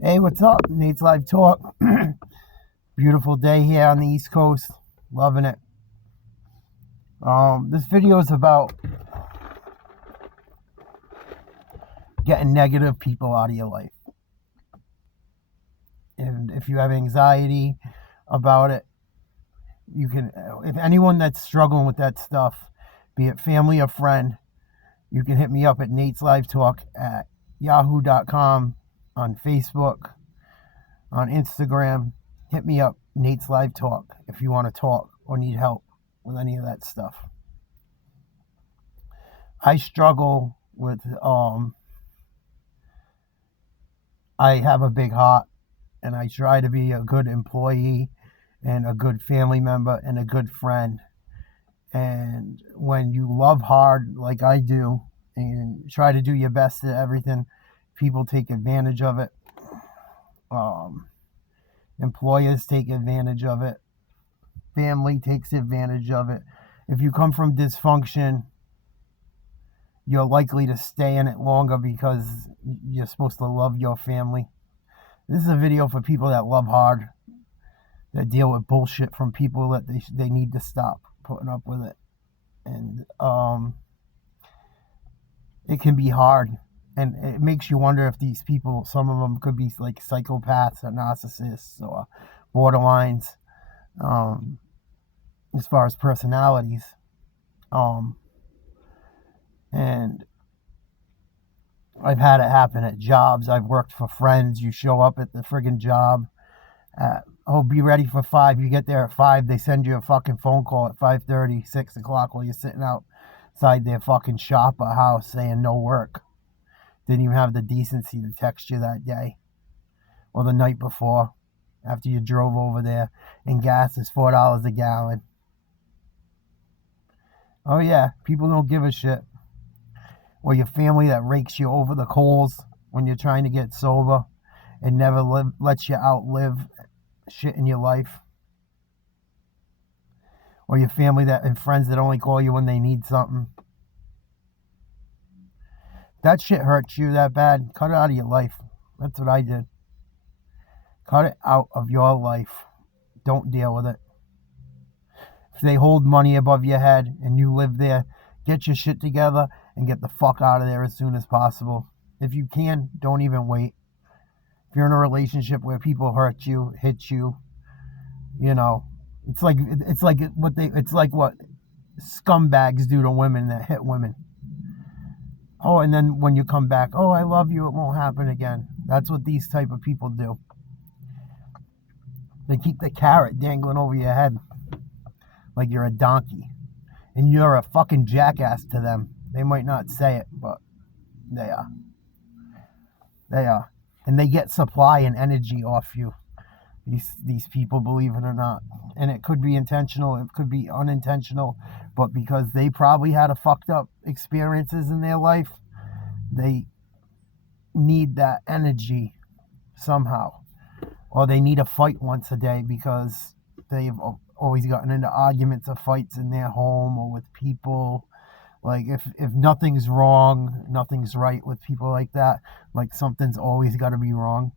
Hey, what's up? Nate's Live Talk. Beautiful day here on the East Coast. Loving it. This video is about getting negative people out of your life. And if you have anxiety about it, you can, if anyone that's struggling with that stuff, be it family or friend, you can hit me up at Nate's Live Talk at yahoo.com, on Facebook, on Instagram. Hit me up, Nate's Live Talk, if you want to talk or need help with any of that stuff. I struggle with, I have a big heart, and I try to be a good employee and a good family member and a good friend. And when you love hard like I do and try to do your best at everything, people take advantage of it. Employers take advantage of it. Family takes advantage of it. If you come from dysfunction, you're likely to stay in it longer because you're supposed to love your family. This is a video for people that love hard, that deal with bullshit from people that they need to stop putting up with it. And it can be hard. And it makes you wonder if these people, some of them could be like psychopaths or narcissists or borderlines, as far as personalities. And I've had it happen at jobs. I've worked for friends. You show up at the friggin' job. Be ready for 5. You get there at 5. They send you a fucking phone call at 5:30, 6 o'clock while you're sitting outside their fucking shop or house saying no work. Didn't even have the decency to text you that day or the night before after you drove over there, and gas is $4 a gallon. Oh yeah, people don't give a shit. Or your family that rakes you over the coals when you're trying to get sober and never lets you outlive shit in your life. Or your family and friends that only call you when they need something. That shit hurts you that bad, cut it out of your life. That's what I did. Cut it out of your life. Don't deal with it. If they hold money above your head and you live there, get your shit together and get the fuck out of there as soon as possible. If you can, don't even wait. If you're in a relationship where people hurt you, hit you, it's like what scumbags do to women that hit women. Oh, and then when you come back, oh, I love you, it won't happen again. That's what these type of people do. They keep the carrot dangling over your head like you're a donkey. And you're a fucking jackass to them. They might not say it, but they are. They are. And they get supply and energy off you. These people, believe it or not. And it could be intentional, it could be unintentional, but because they probably had a fucked up experiences in their life, they need that energy somehow. Or they need a fight once a day because they've always gotten into arguments or fights in their home or with people. Like if nothing's wrong, nothing's right with people like that. Like something's always got to be wrong.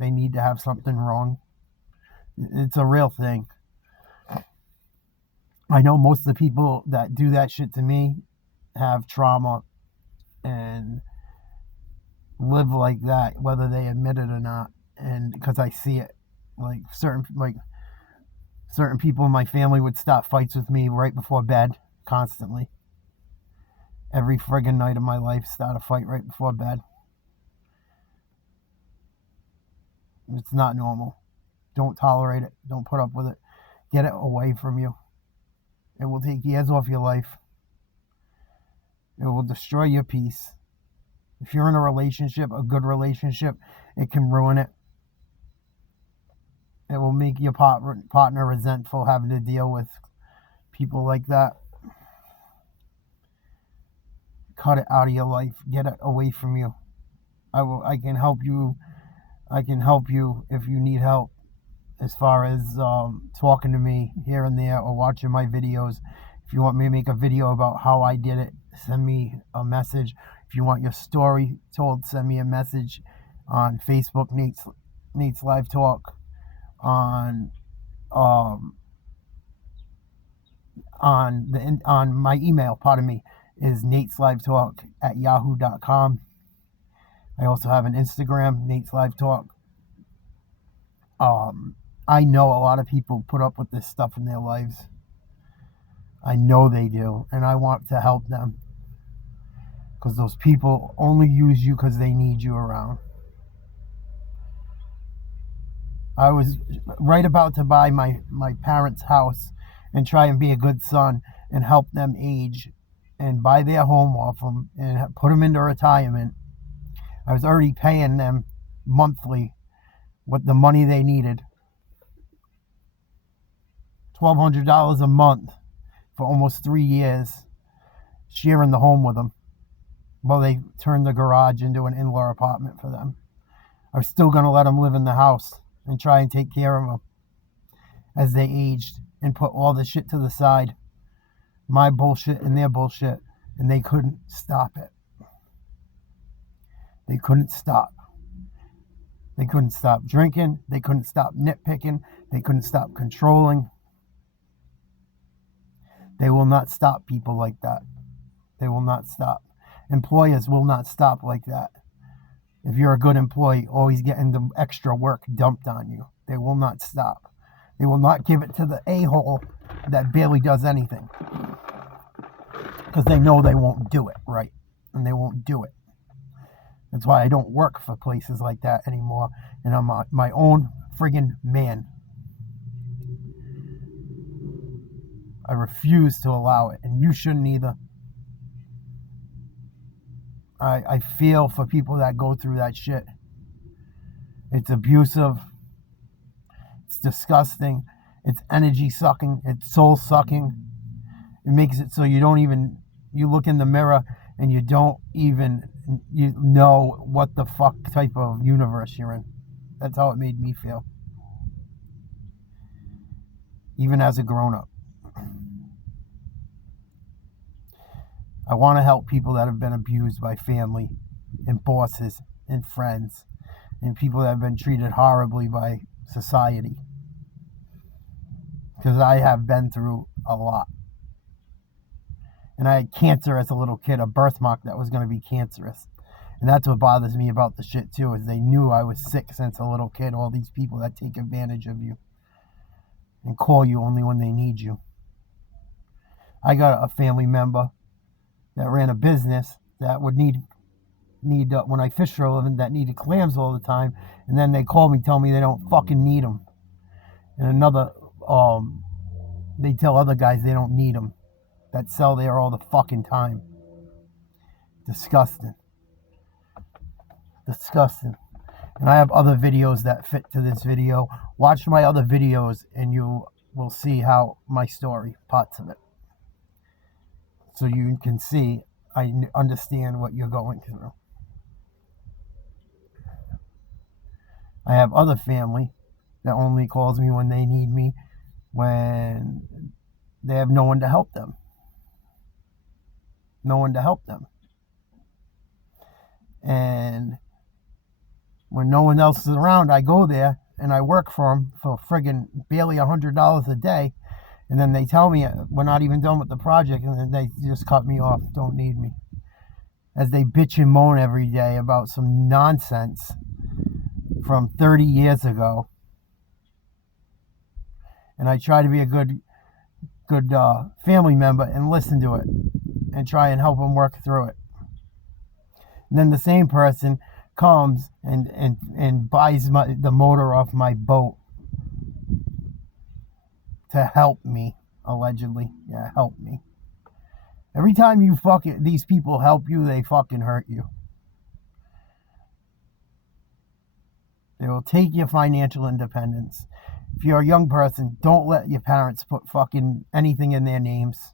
They need to have something wrong. It's a real thing. I know most of the people that do that shit to me have trauma and live like that, whether they admit it or not. And because I see it, like certain people in my family would start fights with me right before bed, constantly. Every friggin' night of my life, start a fight right before bed. It's not normal. Don't tolerate it. Don't put up with it. Get it away from you. It will take years off your life. It will destroy your peace. If you're in a relationship, a good relationship, it can ruin it. It will make your partner resentful having to deal with people like that. Cut it out of your life. Get it away from you. I can help you. I can help you if you need help, as far as talking to me here and there or watching my videos. If you want me to make a video about how I did it, send me a message. If you want your story told, send me a message. on Facebook, Nate's Live Talk, on on my email, pardon me, is Nate's Live Talk at yahoo.com. I also have an Instagram, Nate's Live Talk. I know a lot of people put up with this stuff in their lives. I know they do, and I want to help them. Because those people only use you because they need you around. I was right about to buy my parents' house and try and be a good son and help them age and buy their home off them and put them into retirement. I was already paying them monthly with the money they needed. $1,200 a month for almost 3 years, sharing the home with them. Well, they turned the garage into an in-law apartment for them. I was still going to let them live in the house and try and take care of them as they aged and put all the shit to the side. My bullshit and their bullshit. And they couldn't stop it. They couldn't stop. They couldn't stop drinking. They couldn't stop nitpicking. They couldn't stop controlling. They will not stop people like that. They will not stop. Employers will not stop like that. If you're a good employee, always getting the extra work dumped on you. They will not stop. They will not give it to the a-hole that barely does anything. Because they know they won't do it right. And they won't do it. That's why I don't work for places like that anymore. And I'm my own friggin' man. I refuse to allow it. And you shouldn't either. I feel for people that go through that shit. It's abusive. It's disgusting. It's energy sucking. It's soul sucking. It makes it so you look in the mirror and you don't even, you know what the fuck type of universe you're in. That's how it made me feel. Even as a grown-up. I want to help people that have been abused by family and bosses and friends and people that have been treated horribly by society. Because I have been through a lot. And I had cancer as a little kid, a birthmark that was going to be cancerous. And that's what bothers me about the shit too, is they knew I was sick since a little kid. All these people that take advantage of you and call you only when they need you. I got a family member that ran a business that would need when I fish for a living, that needed clams all the time, and then they call me, tell me they don't fucking need them. And another, they tell other guys they don't need them, that sell there all the fucking time. Disgusting. Disgusting. And I have other videos that fit to this video. Watch my other videos and you will see how my story, parts of it. So you can see, I understand what you're going through. I have other family that only calls me when they need me, when they have no one to help them. No one to help them. And when no one else is around, I go there and I work for them for friggin' barely $100 a day. And then they tell me we're not even done with the project, and then they just cut me off, don't need me. As they bitch and moan every day about some nonsense from 30 years ago. And I try to be a good family member and listen to it and try and help them work through it. And then the same person comes and buys the motor off my boat to help me, allegedly. Yeah, help me. Every time these people help you, they fucking hurt you. They will take your financial independence. If you're a young person, don't let your parents put fucking anything in their names.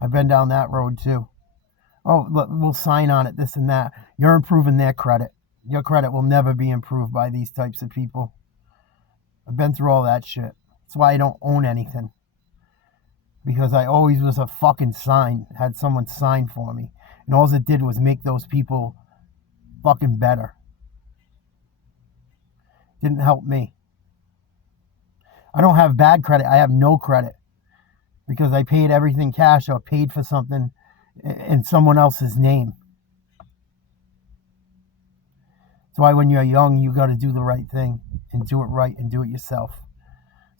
I've been down that road too. Oh, look, we'll sign on it, this and that. You're improving their credit. Your credit will never be improved by these types of people. I've been through all that shit. That's why I don't own anything. Because I always was a fucking sign, had someone sign for me. And all it did was make those people fucking better. Didn't help me. I don't have bad credit. I have no credit because I paid everything cash or paid for something in someone else's name. That's why when you're young, you got to do the right thing and do it right and do it yourself.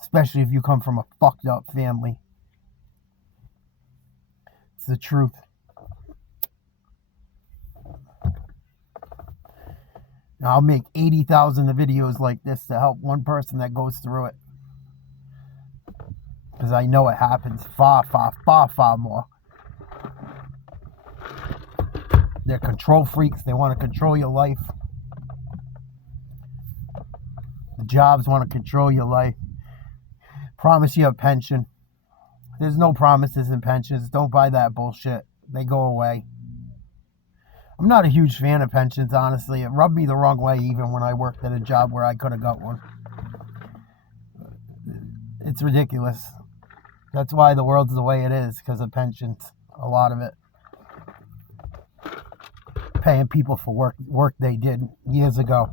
Especially if you come from a fucked up family. It's the truth. Now, I'll make 80,000 videos like this to help one person that goes through it. Because I know it happens far, far, far, far more. They're control freaks. They want to control your life. The jobs want to control your life. Promise you a pension. There's no promises in pensions. Don't buy that bullshit. They go away. I'm not a huge fan of pensions, honestly. It rubbed me the wrong way even when I worked at a job where I could have got one. It's ridiculous. That's why the world's the way it is, because of pensions. A lot of it. Paying people for work they did years ago.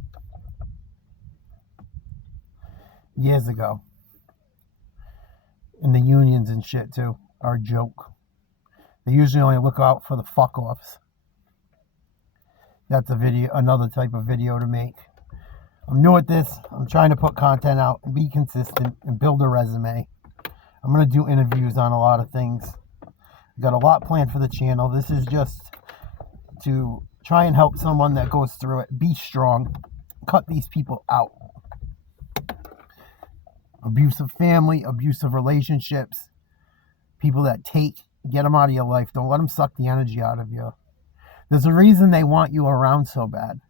Years ago. And the unions and shit too are a joke. They usually only look out for the fuck-offs. That's another type of video to make. I'm new at this. I'm trying to put content out and be consistent and build a resume. I'm going to do interviews on a lot of things. I've got a lot planned for the channel. This is just to try and help someone that goes through it. Be strong. Cut these people out. Abusive family, abusive relationships, people that get them out of your life. Don't let them suck the energy out of you. There's a reason they want you around so bad.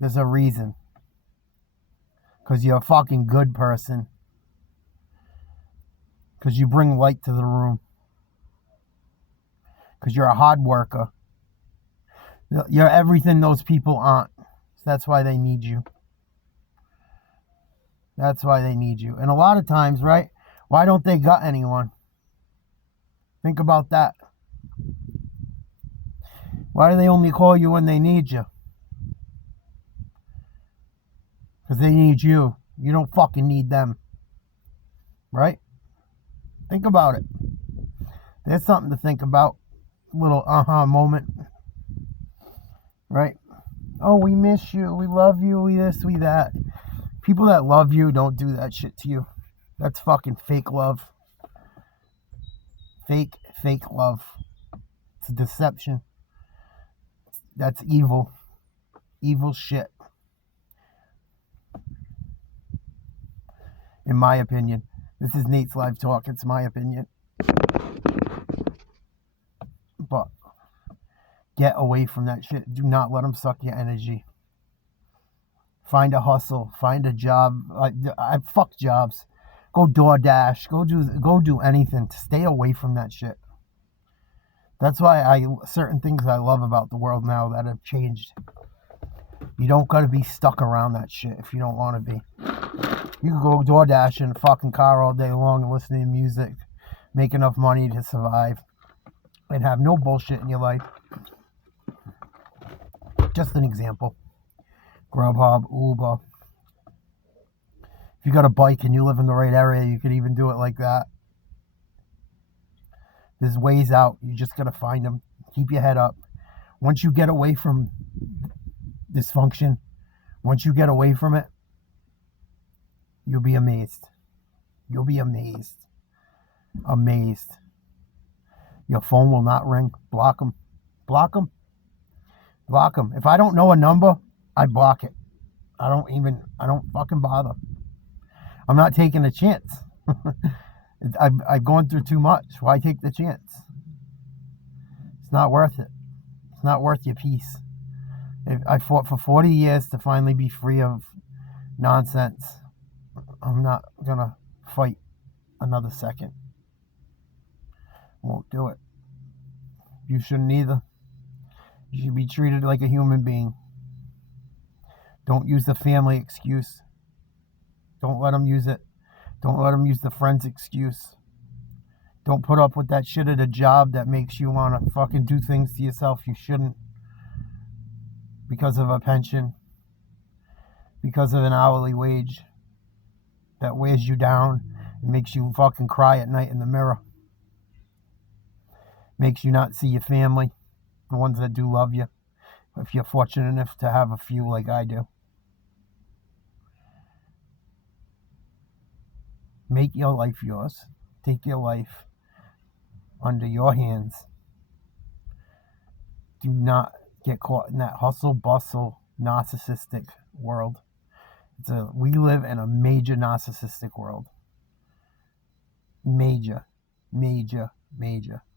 There's a reason. Because you're a fucking good person. Because you bring light to the room. Because you're a hard worker. You're everything those people aren't. So that's why they need you. That's why they need you. And a lot of times, right? Why don't they got anyone? Think about that. Why do they only call you when they need you? Because they need you. You don't fucking need them. Right? Think about it. There's something to think about. A little moment. Right? Oh, we miss you. We love you. We this, we that. People that love you don't do that shit to you. That's fucking fake love. Fake love. It's a deception. That's evil. Evil shit. In my opinion. This is Nate's Live Talk. It's my opinion. But get away from that shit. Do not let them suck your energy. Find a hustle. Find a job. I fuck jobs. Go DoorDash. Go do anything to stay away from that shit. That's why certain things I love about the world now that have changed. You don't gotta be stuck around that shit if you don't want to be. You can go DoorDash in a fucking car all day long and listen to music, make enough money to survive, and have no bullshit in your life. Just an example. Grubhub, Uber. If you got a bike and you live in the right area, you could even do it like that. There's ways out. You just got to find them. Keep your head up. Once you get away from dysfunction, once you get away from it, you'll be amazed. You'll be amazed. Amazed. Your phone will not ring. Block them. Block them. Block them. If I don't know a number, I block it. I don't fucking bother. I'm not taking a chance. I've gone through too much. Why take the chance? It's not worth it. It's not worth your peace. I fought for 40 years to finally be free of nonsense. I'm not gonna fight another second. Won't do it. You shouldn't either. You should be treated like a human being. Don't use the family excuse. Don't let them use it. Don't let them use the friend's excuse. Don't put up with that shit at a job that makes you want to fucking do things to yourself you shouldn't because of a pension. because of an hourly wage that wears you down and makes you fucking cry at night in the mirror. Makes you not see your family, the ones that do love you, if you're fortunate enough to have a few like I do. Make your life yours. Take your life under your hands. Do not get caught in that hustle bustle narcissistic world. We live in a major narcissistic world. Major.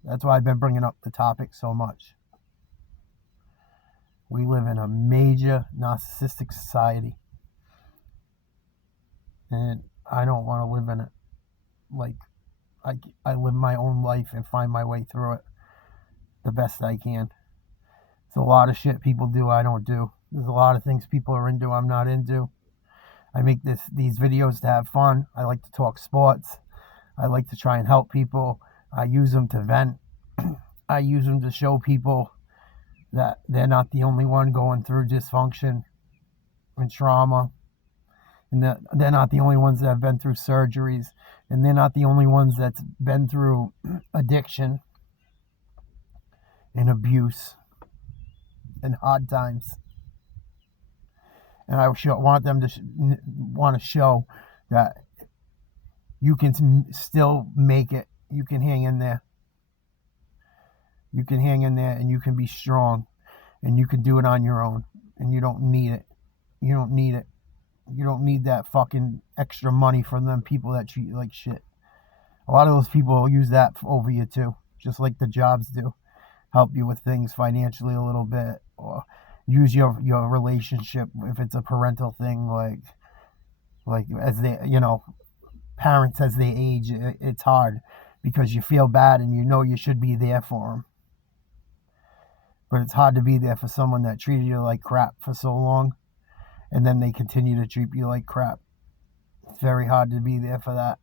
That's why I've been bringing up the topic so much. We live in a major narcissistic society. And I don't want to live in it. Like, I live my own life and find my way through it the best I can. There's a lot of shit people do I don't do. There's a lot of things people are into I'm not into. I make these videos to have fun. I like to talk sports. I like to try and help people. I use them to vent. I use them to show people that they're not the only one going through dysfunction and trauma. And that they're not the only ones that have been through surgeries. And they're not the only ones that's been through addiction and abuse and hard times. And I want them to want to show that you can still make it. You can hang in there. You can hang in there and you can be strong. And you can do it on your own. And you don't need it. You don't need it. You don't need that fucking extra money from them people that treat you like shit. A lot of those people will use that over you too. Just like the jobs do. Help you with things financially a little bit. Or use your relationship if it's a parental thing. Like as they, parents as they age, it's hard. Because you feel bad and you know you should be there for them. But it's hard to be there for someone that treated you like crap for so long. And then they continue to treat you like crap. It's very hard to be there for that.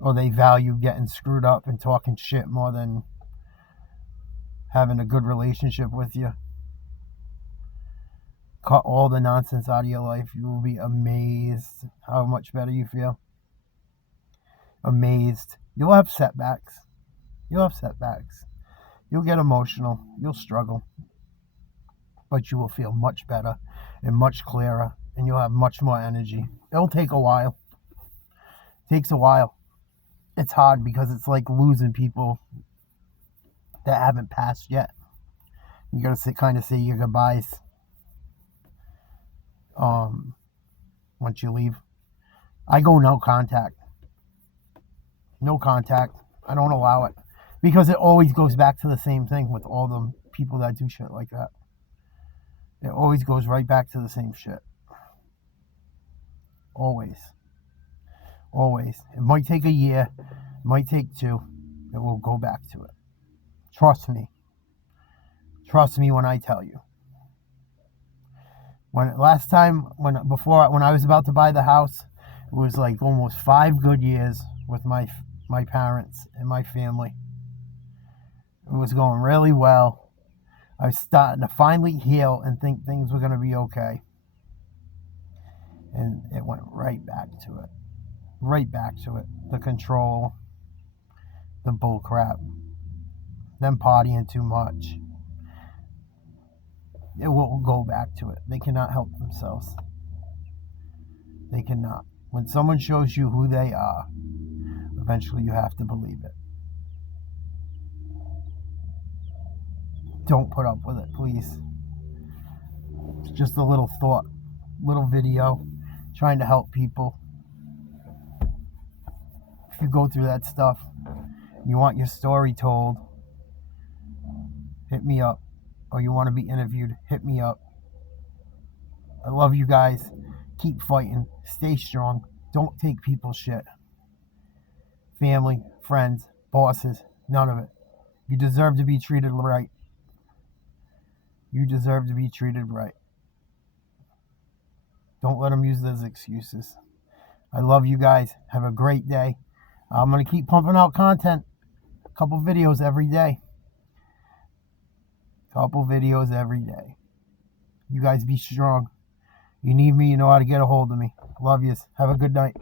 Or they value getting screwed up and talking shit more than having a good relationship with you. Cut all the nonsense out of your life. You will be amazed how much better you feel. Amazed. You'll have setbacks. You'll get emotional. You'll struggle. But you will feel much better and much clearer, and you'll have much more energy. It'll take a while. It takes a while. It's hard because it's like losing people that haven't passed yet. You gotta say your goodbyes once you leave. I go no contact. No contact. I don't allow it. Because it always goes back to the same thing with all the people that do shit like that. It always goes right back to the same shit. Always. It might take a year. It might take 2. It will go back to it. Trust me. Trust me when I tell you. When I was about to buy the house, it was like almost 5 good years with my parents and my family. It was going really well. I was starting to finally heal and think things were going to be okay. And it went right back to it. The control, the bullcrap, them partying too much. It will go back to it. They cannot help themselves. They cannot. When someone shows you who they are, eventually you have to believe it. Don't put up with it, please. It's just a little thought, little video, trying to help people. If you go through that stuff, you want your story told, hit me up. Or you want to be interviewed, hit me up. I love you guys. Keep fighting. Stay strong. Don't take people's shit. Family, friends, bosses, none of it. You deserve to be treated right. You deserve to be treated right. Don't let them use those excuses. I love you guys. Have a great day. I'm going to keep pumping out content. A couple videos every day. You guys be strong. You need me, you know how to get a hold of me. Love yous. Have a good night.